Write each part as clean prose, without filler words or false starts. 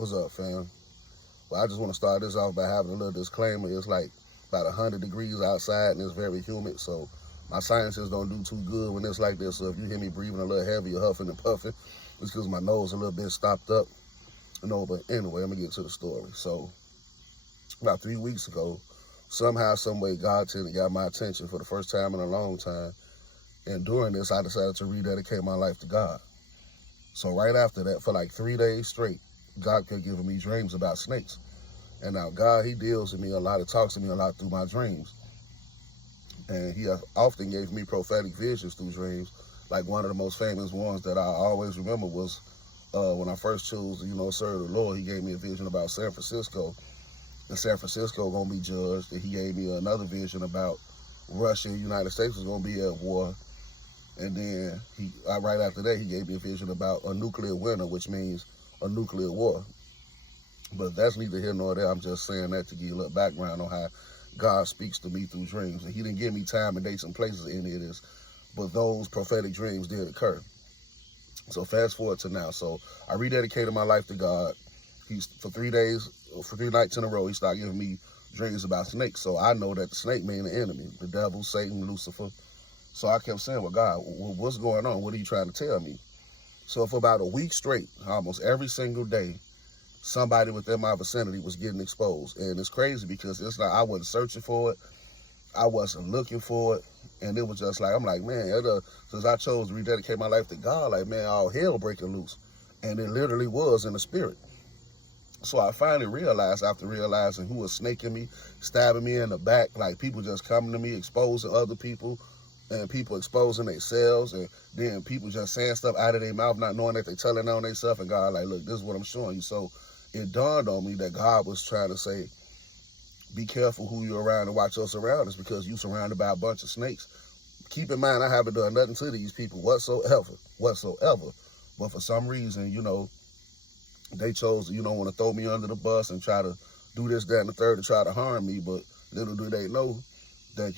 What's up, fam? Well, I just want to start this off by having a little disclaimer. It's like about 100 degrees outside and it's very humid, so my sinuses don't do too good when it's like this. So if you hear me breathing a little heavy or huffing and puffing, it's because my nose a little bit stopped up. But anyway, I'm going to get to the story. So about 3 weeks ago, somehow, some way, God got my attention for the first time in a long time. And during this, I decided to rededicate my life to God. So right after that, for like 3 days straight, God kept giving me dreams about snakes. And now God, he deals with me a lot, talks to me a lot through my dreams. And he often gave me prophetic visions through dreams. Like one of the most famous ones that I always remember was when I first chose to, serve the Lord. He gave me a vision about San Francisco. And San Francisco going to be judged. And he gave me another vision about Russia and the United States was going to be at war. And then right after that, he gave me a vision about a nuclear winter, which means a nuclear war. But that's neither here nor there. I'm just saying that to give you a little background on how God speaks to me through dreams. And he didn't give me time and dates and places in any of this, but those prophetic dreams did occur. So fast forward to now. So I rededicated my life to God. For 3 nights in a row, he started giving me dreams about snakes. So I know that the snake means the enemy, the devil, Satan, Lucifer. So I kept saying, well, God, what's going on? What are you trying to tell me? So for about a week straight, almost every single day, somebody within my vicinity was getting exposed. And it's crazy because it's like I wasn't searching for it. I wasn't looking for it. And it was just like, I'm like, man, since I chose to rededicate my life to God, like, man, all hell breaking loose. And it literally was in the spirit. So I finally realized, after realizing who was snaking me, stabbing me in the back, like people just coming to me, exposing other people, and people exposing themselves, and then people just saying stuff out of their mouth, not knowing that they're telling on themselves, and God like, look, this is what I'm showing you. So it dawned on me that God was trying to say, be careful who you're around and watch your surroundings, because you're surrounded by a bunch of snakes. Keep in mind, I haven't done nothing to these people whatsoever. But for some reason, they chose to, want to throw me under the bus and try to do this, that, and the third to try to harm me. But little do they know that,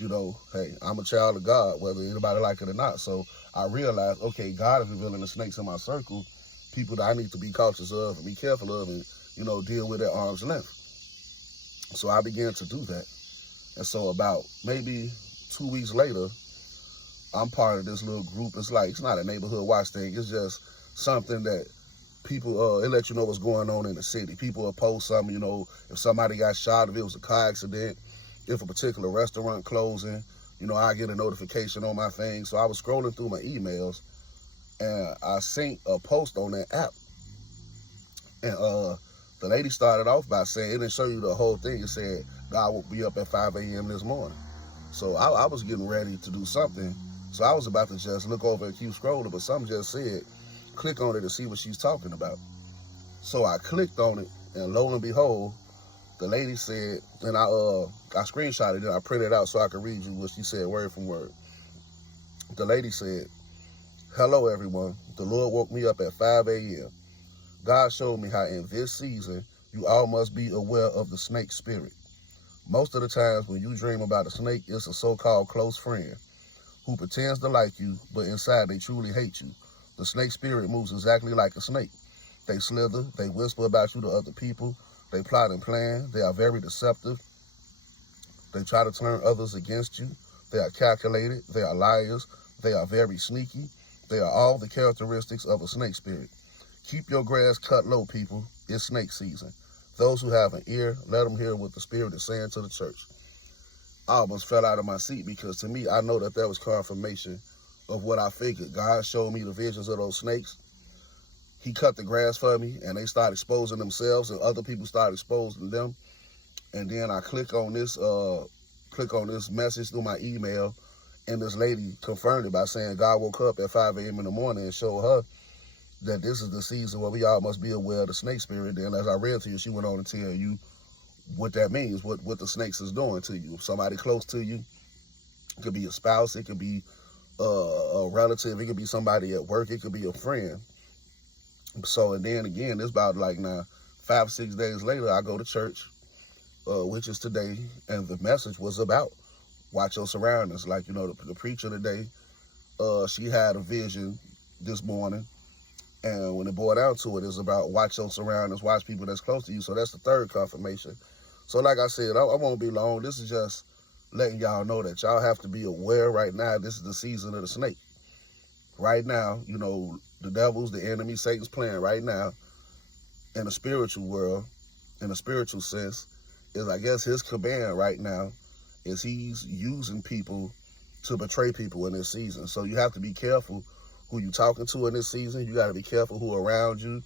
hey, I'm a child of God, whether anybody like it or not. So I realized, okay, God is revealing the snakes in my circle, people that I need to be cautious of and be careful of and, deal with at arm's length. So I began to do that. And so about maybe 2 weeks later, I'm part of this little group. It's not a neighborhood watch thing. It's just something that people, it let you know what's going on in the city. People will post something, if somebody got shot, if it was a car accident, if a particular restaurant closing, I get a notification on my thing. So I was scrolling through my emails and I seen a post on that app. And the lady started off by saying, it didn't show you the whole thing. It said, God woke me up at 5 a.m. this morning. So I was getting ready to do something. So I was about to just look over and keep scrolling, but something just said, click on it to see what she's talking about. So I clicked on it, and lo and behold, the lady said, and I screenshotted it, and I printed it out so I could read you what she said word for word. The lady said, hello everyone, the Lord woke me up at 5 a.m. God showed me how in this season, you all must be aware of the snake spirit. Most of the times when you dream about a snake, it's a so-called close friend who pretends to like you, but inside they truly hate you. The snake spirit moves exactly like a snake. They slither, they whisper about you to other people, they plot and plan, they are very deceptive, they try to turn others against you, they are calculated, they are liars, they are very sneaky, they are all the characteristics of a snake spirit. Keep your grass cut low, people, it's snake season. Those who have an ear, let them hear what the Spirit is saying to the church. I almost fell out of my seat because to me, I know that was confirmation of what I figured. God showed me the visions of those snakes. He cut the grass for me and they started exposing themselves and other people started exposing them. And then I click on this message through my email, and this lady confirmed it by saying God woke her up at 5 a.m. in the morning and showed her that this is the season where we all must be aware of the snake spirit. Then as I read to you, she went on to tell you what that means, what the snakes is doing to you. If somebody close to you, it could be a spouse, it could be a relative, it could be somebody at work, it could be a friend. So, and then again, it's about like now 5-6 days later, I go to church, which is today, and the message was about watch your surroundings. Like, the preacher today, she had a vision this morning And when it boiled down to it, it's about watch your surroundings, watch people that's close to you. So that's the third confirmation. So like I said, I won't be long. This is just letting y'all know that y'all have to be aware right now. This is the season of the snake. Right now, you know, the devil's the enemy, Satan's playing right now in the spiritual world, in a spiritual sense, is I guess his command right now is he's using people to betray people in this season. So you have to be careful who you talking to in this season. You got to be careful who around you.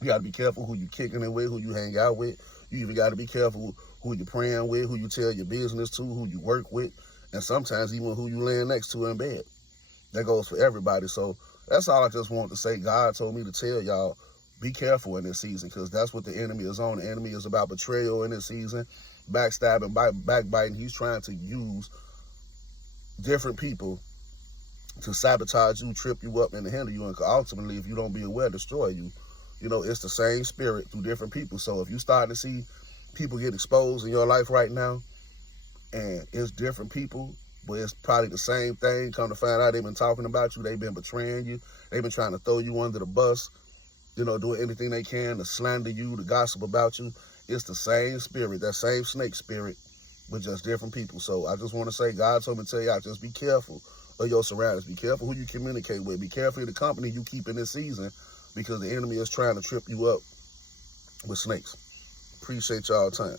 You got to be careful who you kicking it with, who you hang out with. You even got to be careful who you praying with, who you tell your business to, who you work with, and sometimes even who you laying next to in bed. That goes for everybody. So that's all I just want to say. God told me to tell y'all, be careful in this season, because that's what the enemy is on. The enemy is about betrayal in this season, backstabbing, backbiting. He's trying to use different people to sabotage you, trip you up, and to hinder you, and ultimately, if you don't be aware, destroy you. You know, it's the same spirit through different people. So if you start to see people get exposed in your life right now, and it's different people, but it's probably the same thing, come to find out they've been talking about you, they've been betraying you, they've been trying to throw you under the bus, you know, doing anything they can to slander you, to gossip about you. It's the same spirit, that same snake spirit, but just different people. So I just want to say, God told me to tell y'all, just be careful of your surroundings. Be careful who you communicate with. Be careful of the company you keep in this season, because the enemy is trying to trip you up with snakes. Appreciate y'all time.